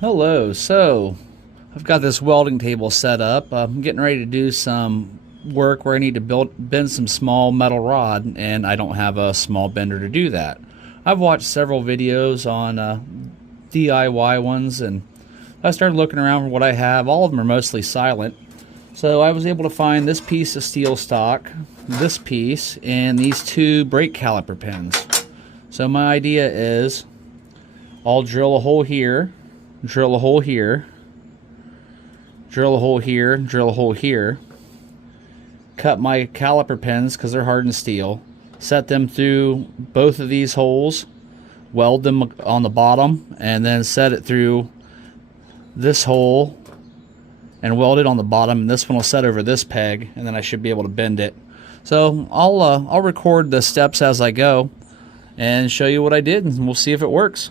Hello, so I've got this welding table set up. I'm getting ready to do some work where I need to bend some small metal rod, and I don't have a small bender to do that. I've watched several videos on DIY ones, and I started looking around for what I have. All of them are mostly silent. So I was able to find this piece of steel stock, this piece, and these two brake caliper pins. So my idea is I'll drill a hole here, drill a hole here, drill a hole here, drill a hole here, cut my caliper pins because they're hardened steel, set them through both of these holes, weld them on the bottom, and then set it through this hole and weld it on the bottom, and this one will set over this peg, and then I should be able to bend it. So I'll record the steps as I go and show you what I did, and we'll see if it works.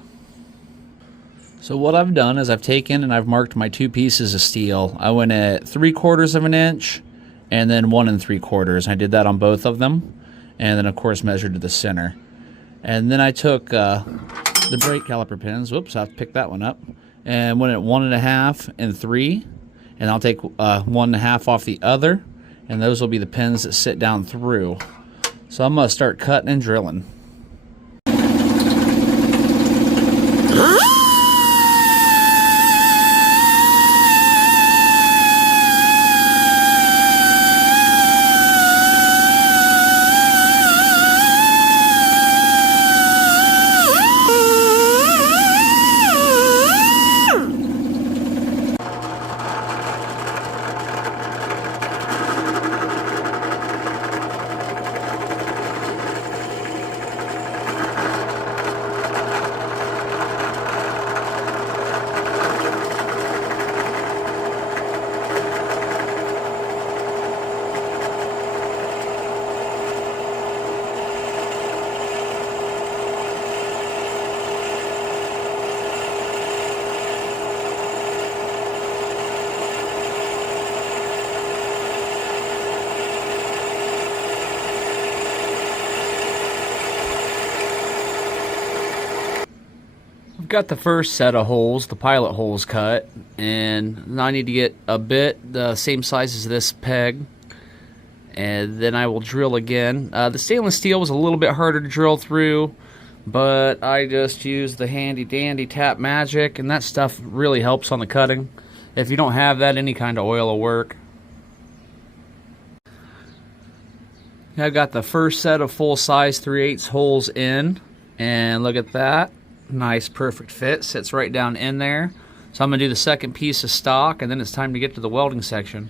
So what I've done is I've taken and I've marked my two pieces of steel. I went at 3/4 of an inch and then 1 3/4. I did that on both of them, and then of course measured to the center. And then I took the brake caliper pins. Whoops, I have to pick that one up. And went at 1 1/2 and 3, and I'll take 1 1/2 off the other, and those will be the pins that sit down through. So I'm gonna start cutting and drilling. I've got the first set of holes, the pilot holes, cut, and now I need to get a bit the same size as this peg, and then I will drill again. The stainless steel was a little bit harder to drill through, but I just used the handy dandy Tap Magic, and that stuff really helps on the cutting. If you don't have that, any kind of oil will work. I've got the first set of full size 3/8 holes in, and look at that. Nice, perfect fit, sits right down in there. So I'm going to do the second piece of stock, and then it's time to get to the welding section.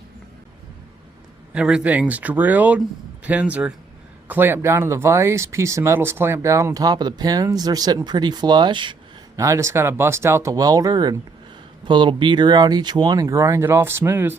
Everything's drilled, pins are clamped down in the vise, piece of metal's clamped down on top of the pins. They're sitting pretty flush. Now I just got to bust out the welder and put a little bead around each one and grind it off smooth.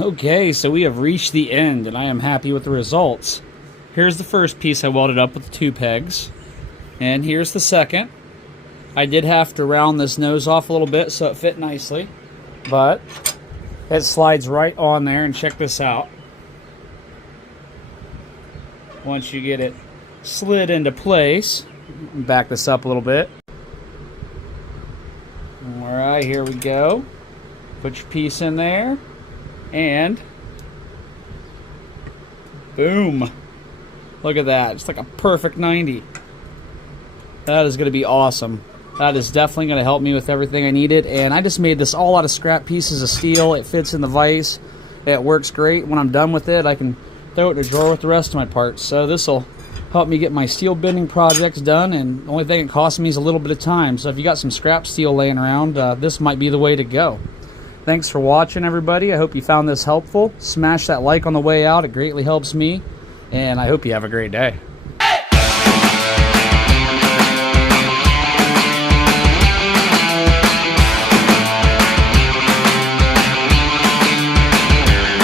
Okay, so we have reached the end, and I am happy with the results. Here's the first piece I welded up with the 2 pegs, and here's the second. I did have to round this nose off a little bit so it fit nicely, but it slides right on there, and check this out. Once you get it slid into place, back this up a little bit. Alright, here we go. Put your piece in there. And boom, look at that, it's like a perfect 90. That is going to be awesome. That is definitely going to help me with everything I needed, and I just made this all out of scrap pieces of steel. It fits in the vise, it works great. When I'm done with it, I can throw it in a drawer with the rest of my parts. So this will help me get my steel bending projects done, and the only thing it costs me is a little bit of time. So if you got some scrap steel laying around, this might be the way to go. Thanks for watching, everybody. I hope you found this helpful. Smash that like on the way out. It greatly helps me, and I hope you have a great day.